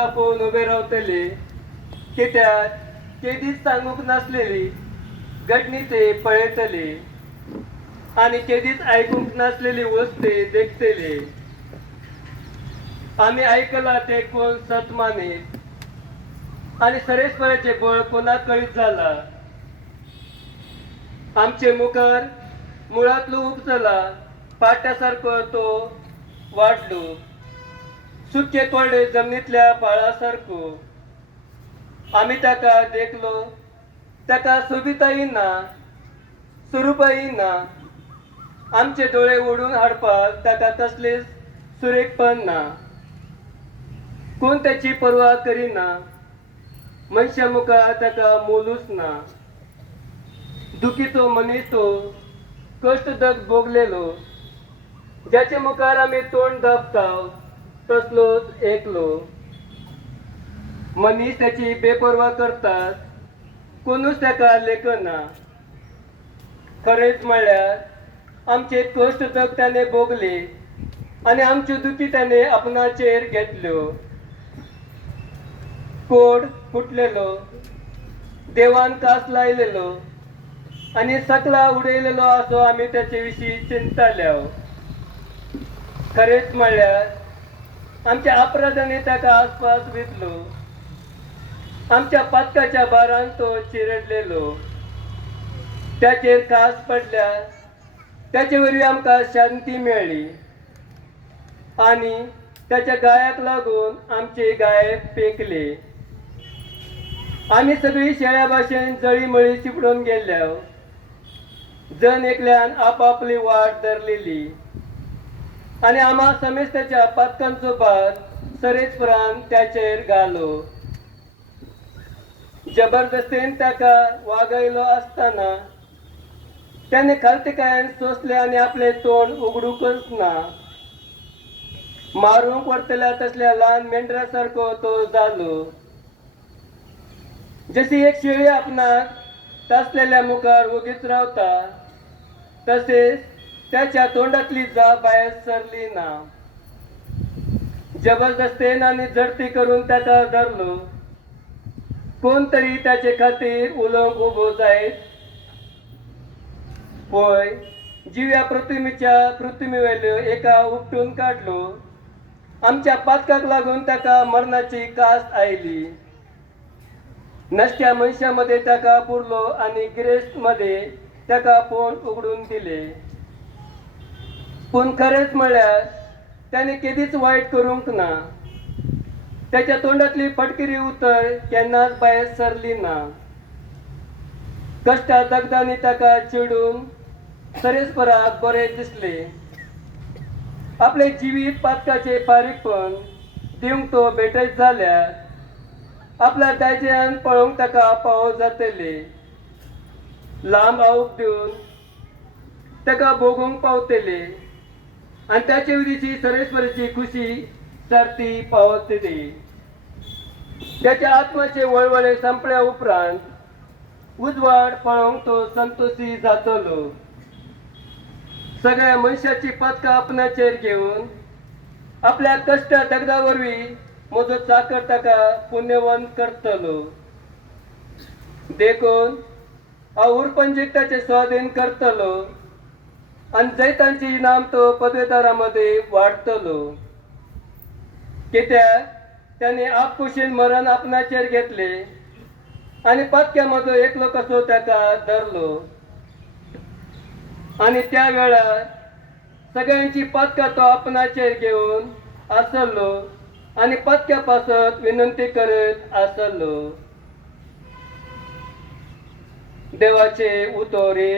कापून उभे रावतले कित्याक केदीच सांगूक नासलेली घटनेचे पळयतले आणि केदीच आयकूंक नासलेली वस्ती देखतले. आम्ही ऐकला ते कोण सत मानीत आणि सरेस्पराचे बळ कोणाक कळीत झाला. आमचे मुखार मुळातलो उपचला पाट्यासारको तो वाढलो सुखे तोडे जमनीतल्या पाळासारको. आम्ही ताका देखलो, ताका सोबिताई ना स्वरूपाई ना. आमचे डोळे ओढून हाडपाक ताका कसलेच सुरेखपण ना. कोण त्याची पर्वा करीना, मनशा मुखार ताका मोलूच ना. दुखीचो मनीस तो कष्टदक भोगलेलो, ज्याचे मुखार आम्ही तोंड दाबताव तसलोच एकलो. मनीस त्याची बेपर्वा करतात, कोणूच ताका लेखना. खरेंच म्हणल्यार आमचे कष्टदक त्याने भोगले आणि आमच्यो दुखी त्याने आपणाचेर घेतल्यो. कोड फुटलेलो, देवान कास लायलेलो आणि सकला उडयलेलो असो आम्ही त्याचे विशीं चिंतताल्यो. खरेंच म्हणल्यार आमच्या अपराधांनी ताका आसपास वितलो. आमच्या पातकाच्या भारान तो चिरडलेलो. त्याचेर कास पडल्यार त्याचे वरवीं आमकां शांती मेळ्ळी आणि त्याच्या गायाक लागून आमचे गाय पेकले. आम्ही सगळी शेळ्या भाशेन जळीमळी चिपडून गेल्ल्या. जण एकल्यान आपापली वाट धरलेली आणि आम्हा समेस्ताच्या पातकांचो भार सरेस्परान त्याचेर घालो. जबरदस्तीन ताका वागयलो आसतना त्याने खालतिकायेन सोंसले आणि आपले तोंड उगडूकच ना. मारूंक व्हरतल्या तसल्या ल्हान मेंढरा सारको तो जालो. जशी एक शेळी आपणाक तासलेल्या मुखार उगीच रावता तसेच त्याच्या तोंडातली जाप भायर सरली ना. जबरदस्तीन आणि झडती करून ताका धरलो. कोण तरी त्याचे खातीर उलोवंक उबो जायत. पळय, जिव्या पृथ्वीवेल्यो एका उपटून काडलो. आमच्या पातकाक लागून ताका मरणाची कास आयली. नसत्या मनशामध्ये ताका पुरलो आणि गिरेस्तमध्ये ताका पोट उगडून दिले. पूण खरेंच म्हणल्यार त्याने केदीच वायट करूंक ना. त्याच्या तोंडातली फटकिरी उतर केन्नाच भायर सरली ना. कश्टा दगदांनी ताका चिडून सरेस्पराक बरें दिसले. आपले जिवीत पातकाचे फारीकपण दिवंक तो भेटत जाल्यार आपल्या दायजान पळोवंक ताका फावो जातले. लांब आवूक दिवन ताका भोगूंक पावतले आणि त्याचे विशीं सरेस्पराची खुशी सर्ती पावतली. त्याच्या आत्म्याचे वळवळे संपल्या उपरांत उजवाड पळोवंक तो संतोषी जातलो. सगळ्या मनशाची पातकां आपणाचेर घेवन आपल्या कश्ट दगदा वरवीं म्हजो चाकर ताका पुण्यवंत करतलो. देखून हांव उरपंजीक ताचे स्वाधीन करतलो आणि जैतांची इनाम तो पदवेदारामध्ये वाडतलो. कित्याक त्याने आपकुशीन मरण आपणाचेर घेतले आणि पातक्या मजो एकलो कसो ताका धरलो. आणि त्या वेळार सगळ्यांची पातकां तो आपणाचेर घेवन आसलो आणि पातक्या पासत विनंती करत आसलो. देवाचे उतोरे.